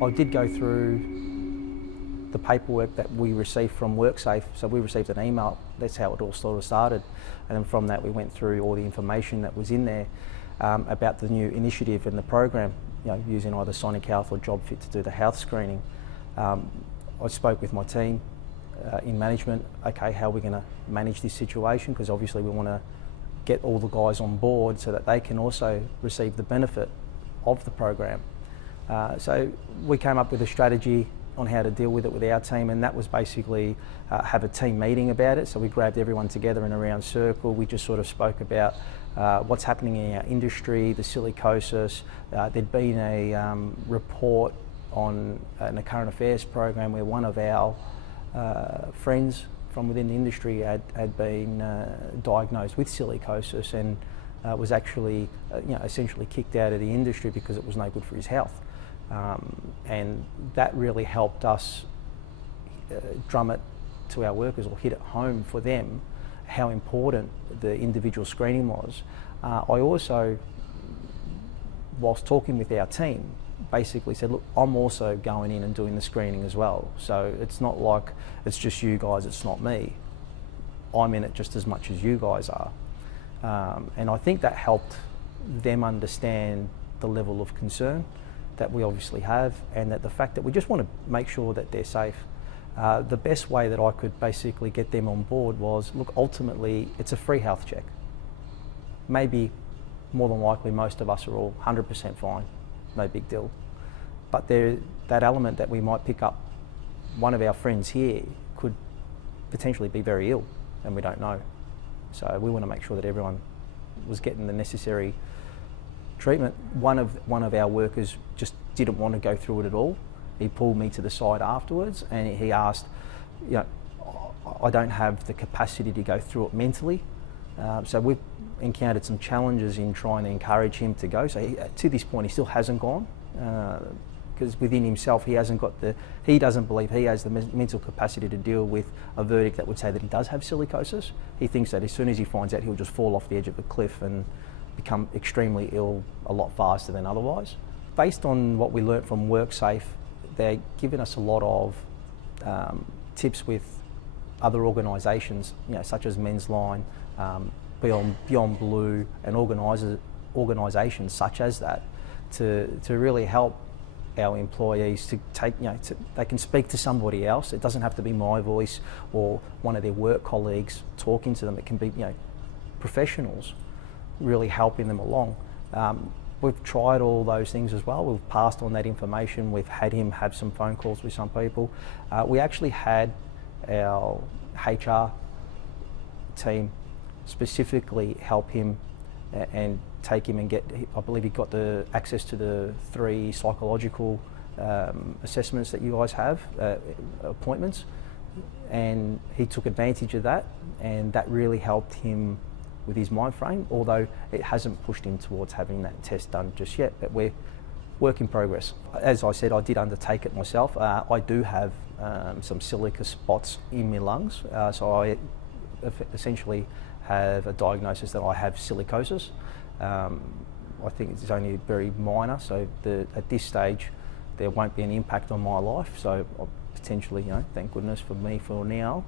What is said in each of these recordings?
I did go through the paperwork that we received from WorkSafe. So we received an email, that's how it all sort of started. And then from that we went through all the information that was in there about the new initiative and the program, using either Sonic Health or JobFit to do the health screening. I spoke with my team in management, okay, how are we going to manage this situation? Because obviously we want to get all the guys on board so that they can also receive the benefit of the program. So we came up with a strategy on how to deal with it with our team, and that was basically have a team meeting about it. So we grabbed everyone together in a round circle. We just sort of spoke about what's happening in our industry, the silicosis. There'd been a report on a current affairs program where one of our friends from within the industry had been diagnosed with silicosis and was actually essentially kicked out of the industry because it was no good for his health. And that really helped us drum it to our workers, or hit it home for them how important the individual screening was. I also, whilst talking with our team, basically said, look, I'm also going in and doing the screening as well. So it's not like it's just you guys, it's not me. I'm in it just as much as you guys are. And I think that helped them understand the level of concern that we obviously have, and that the fact that we just want to make sure that they're safe. The best way that I could basically get them on board was, look, ultimately it's a free health check. Maybe more than likely most of us are all 100% fine, no big deal. But that element that we might pick up, one of our friends here could potentially be very ill and we don't know. So we want to make sure that everyone was getting the necessary treatment. One of our workers just didn't want to go through it at all. He pulled me to the side afterwards and he asked, I don't have the capacity to go through it mentally. So we've encountered some challenges in trying to encourage him to go. So to this point he still hasn't gone, because within himself he doesn't believe he has the mental capacity to deal with a verdict that would say that he does have silicosis. He thinks that as soon as he finds out, he'll just fall off the edge of a cliff and become extremely ill a lot faster than otherwise. Based on what we learnt from WorkSafe, they're giving us a lot of tips with other organisations, such as Men's Line, Beyond Blue, and organisations such as that, to really help our employees to take, they can speak to somebody else. It doesn't have to be my voice or one of their work colleagues talking to them. It can be, professionals really helping them along. We've tried all those things as well. We've passed on that information. We've had him have some phone calls with some people. We actually had our HR team specifically help him and take him and I believe he got the access to the 3 psychological assessments that you guys have, appointments, and he took advantage of that, and that really helped him with his mind frame, although it hasn't pushed him towards having that test done just yet, but we're work in progress. As I said, I did undertake it myself. I do have some silica spots in my lungs, so I essentially have a diagnosis that I have silicosis. I think it's only very minor, so at this stage there won't be an impact on my life, so I'll potentially, thank goodness for me for now.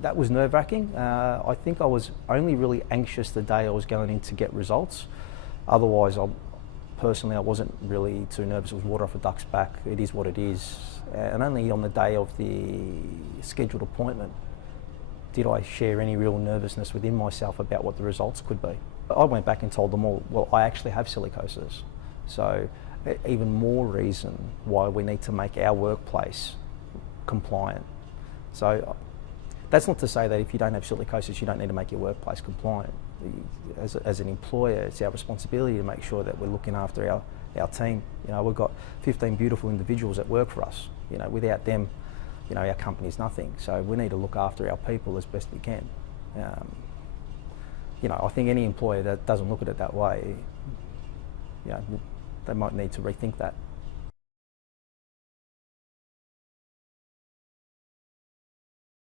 That was nerve-wracking. I think I was only really anxious the day I was going in to get results. Otherwise, personally, I wasn't really too nervous. It was water off a duck's back. It is what it is. And only on the day of the scheduled appointment did I share any real nervousness within myself about what the results could be. I went back and told them all, well, I actually have silicosis. So even more reason why we need to make our workplace compliant. So that's not to say that if you don't have silicosis, you don't need to make your workplace compliant. As an employer, it's our responsibility to make sure that we're looking after our team. We've got 15 beautiful individuals that work for us. Without them, our company's nothing. So we need to look after our people as best we can. I think any employer that doesn't look at it that way, they might need to rethink that.